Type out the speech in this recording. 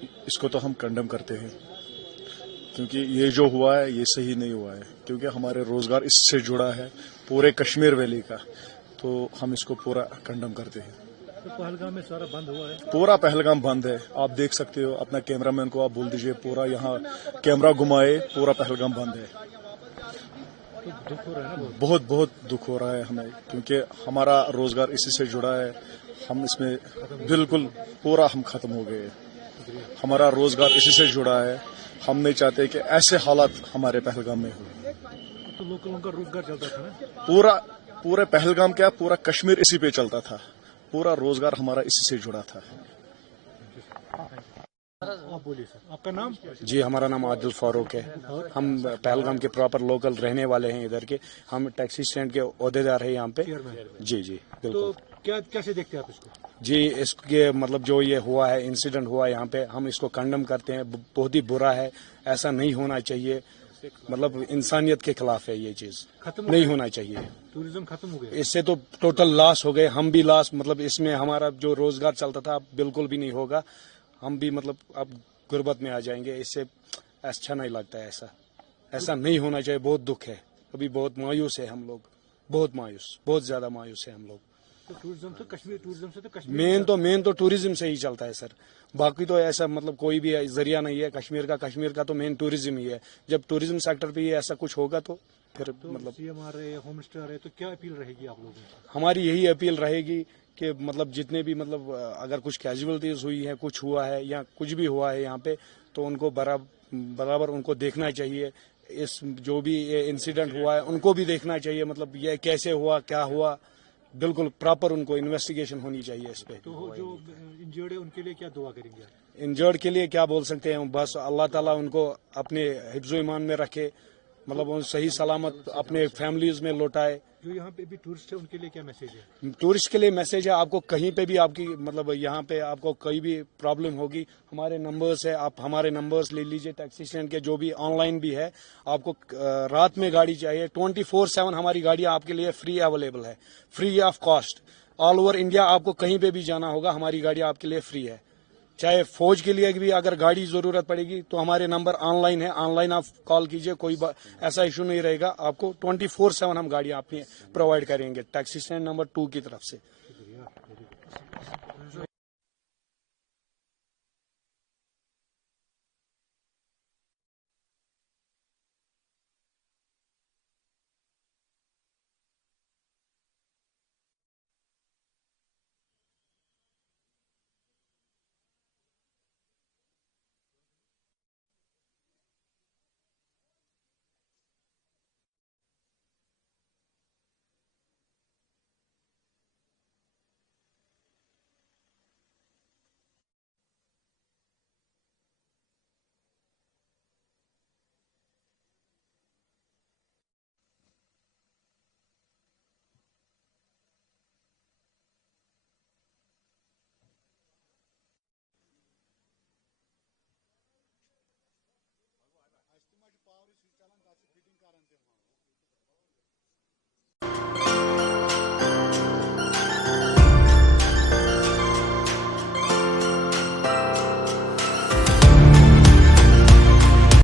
اس کو تو ہم کنڈم کرتے ہیں، کیونکہ یہ جو ہوا ہے یہ صحیح نہیں ہوا ہے، کیونکہ ہمارے روزگار اس سے جڑا ہے پورے کشمیر ویلی کا، تو ہم اس کو پورا کنڈم کرتے ہیں۔ تو پہلگام میں سارا بند ہوا ہے، پورا پہلگام بند ہے، آپ دیکھ سکتے ہو، اپنا کیمرہ مین کو آپ بول دیجئے پورا یہاں کیمرہ گھمائے، پورا پہلگام بند ہے۔ تو دکھ ہو رہا ہے نا بہت بہت دکھ ہو رہا ہے ہمیں، کیونکہ ہمارا روزگار اسی سے جڑا ہے، ہم اس میں بالکل پورا ہم ختم ہو گئے، ہمارا روزگار اسی سے جڑا ہے، ہم نہیں چاہتے کہ ایسے حالات ہمارے پہلگام میں ہوں۔ تو لوکلوں کا روزگار چلتا تھا نا، پورے پہلگام کیا پورا کشمیر اسی پہ چلتا تھا، پورا روزگار ہمارا اسی سے جڑا تھا۔ آپ بولیے سر، آپ کا نام؟ جی، ہمارا نام عادل فاروق ہے، ہم پہلگام کے پراپر لوکل رہنے والے ہیں، ادھر کے، ہم ٹیکسی اسٹینڈ کے عہدیدار ہیں یہاں پہ۔ جی جی بالکل۔ تو کیسے دیکھتے ہیں آپ اس کو؟ جی، اس کے مطلب جو یہ ہوا ہے، انسیڈنٹ ہوا یہاں پہ، ہم اس کو کنڈم کرتے ہیں، بہت ہی برا ہے، ایسا نہیں ہونا چاہیے، مطلب انسانیت کے خلاف ہے یہ چیز، نہیں ہونا چاہیے۔ ٹوریزم ختم ہو گیا، اس سے تو ٹوٹل لاس ہو گئے، ہم بھی لاس، مطلب اس میں ہمارا جو روزگار چلتا تھا اب بالکل بھی نہیں ہوگا، ہم بھی مطلب اب غربت میں آ جائیں گے، اس سے اچھا نہیں لگتا ہے، ایسا نہیں ہونا چاہیے، بہت دکھ ہے، ابھی بہت مایوس ہے ہم لوگ، بہت مایوس، بہت زیادہ مایوس ہے ہم لوگ۔ تو ٹوریزم سے تو کشمیر مین تو ٹوریزم سے ہی چلتا ہے سر، باقی تو ایسا مطلب کوئی بھی ذریعہ نہیں ہے کشمیر کا تو مین ٹوریزم ہی ہے، جب ٹوریزم سیکٹر پہ ایسا کچھ ہوگا تو پھر مطلب سی ایم آ رہے ہیں، ہوم اسٹے آ رہے ہیں، تو کیا اپیل رہے گی آپ لوگوں کی؟ ہماری یہی اپیل رہے گی کہ مطلب جتنے بھی مطلب اگر کچھ کیجویلٹیز ہوئی ہے، کچھ ہوا ہے یا کچھ بھی ہوا ہے یہاں پہ، تو ان کو برابر ان کو دیکھنا چاہیے، اس جو بھی انسیڈنٹ ہوا ہے ان کو بھی دیکھنا چاہیے، مطلب یہ کیسے ہوا، کیا ہوا، بالکل پراپر ان کو انویسٹیگیشن ہونی چاہیے اس پہ۔ تو جو انجرڈ ہے ان کے لیے کیا دعا کریں گے آپ؟ انجرڈ کے لیے کیا بول سکتے ہیں، بس اللہ تعالیٰ ان کو اپنے حفظ و ایمان میں رکھے، مطلب ان صحیح سلامت اپنے فیملیز میں لوٹائے۔ جو یہاں پہ بھی ٹورسٹ ہے ان کے لیے کیا میسج ہے؟ ٹورسٹ کے لیے میسج ہے، آپ کو کہیں پہ بھی آپ کی مطلب یہاں پہ آپ کو کوئی بھی پرابلم ہوگی، ہمارے نمبرز ہے، آپ ہمارے نمبرز لے لیجئے، ٹیکسی اسٹینڈ کے جو بھی آن لائن بھی ہے، آپ کو رات میں گاڑی چاہیے 24/7 ہماری گاڑیاں آپ کے لیے فری اویلیبل ہے، free of cost, all over India آپ کو کہیں پہ بھی جانا ہوگا، ہماری گاڑیاں آپ کے لیے فری ہے۔ چاہے فوج کے لیے بھی اگر گاڑی ضرورت پڑے گی تو ہمارے نمبر آن لائن ہے، آن لائن آپ کال کیجئے، کوئی ایسا ایشو نہیں رہے گا، آپ کو 24/7 ہم گاڑیاں اپنی پرووائڈ کریں گے ٹیکسی اسٹینڈ نمبر 2 کی طرف سے۔